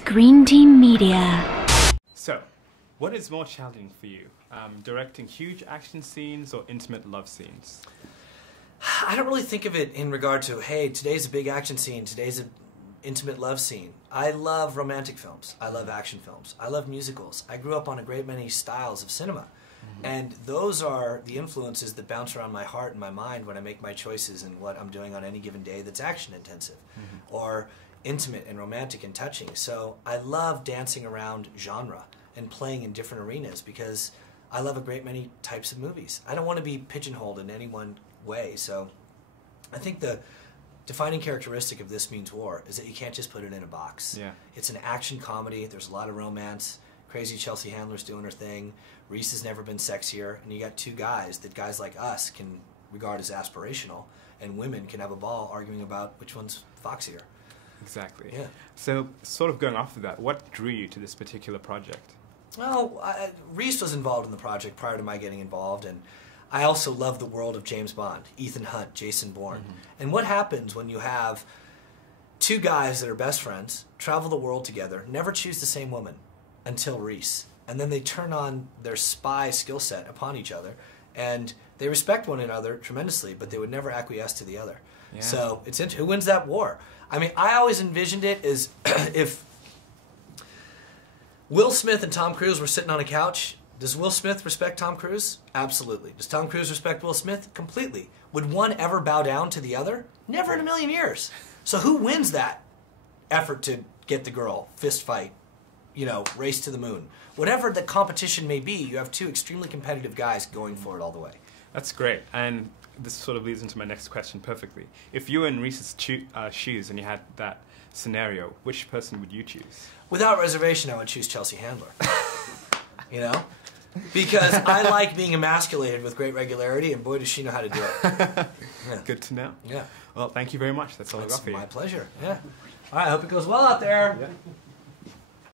Screen Team Media. So, what is more challenging for you? Directing huge action scenes or intimate love scenes? I don't really think of it in regard to, hey, today's a big action scene, today's an intimate love scene. I love romantic films. I love action films. I love musicals. I grew up on a great many styles of cinema. And those are the influences that bounce around my heart and my mind when I make my choices in what I'm doing on any given day that's action intensive or intimate and romantic and touching. So I love dancing around genre and playing in different arenas because I love a great many types of movies. I don't want to be pigeonholed in any one way. So I think the defining characteristic of This Means War is that you can't just put it in a box. Yeah. It's an action comedy. There's a lot of romance. Crazy Chelsea Handler's doing her thing. Reese has never been sexier. And you got two guys that guys like us can regard as aspirational, and women can have a ball arguing about which one's foxier. Exactly. Yeah. So, sort of going off of that, what drew you to this particular project? Well, Reese was involved in the project prior to my getting involved, and I also love the world of James Bond, Ethan Hunt, Jason Bourne. And what happens when you have two guys that are best friends, travel the world together, never choose the same woman until Reese, and then they turn on their spy skill set upon each other, and they respect one another tremendously, but they would never acquiesce to the other. Yeah. So it's who wins that war? I mean, I always envisioned it as if Will Smith and Tom Cruise were sitting on a couch. Does Will Smith respect Tom Cruise? Absolutely. Does Tom Cruise respect Will Smith? Completely. Would one ever bow down to the other? Never in a million years. So who wins that effort to get the girl, fist fight, you know, race to the moon? Whatever the competition may be, you have two extremely competitive guys going for it all the way. That's great. And this sort of leads into my next question perfectly. If you were in Reese's shoes and you had that scenario, which person would you choose? Without reservation, I would choose Chelsea Handler. You know? Because I like being emasculated with great regularity, and boy, does she know how to do it. Yeah. Good to know. Yeah. Well, thank you very much. That's all I got for you. My pleasure. Yeah. All right, I hope it goes well out there. Yeah.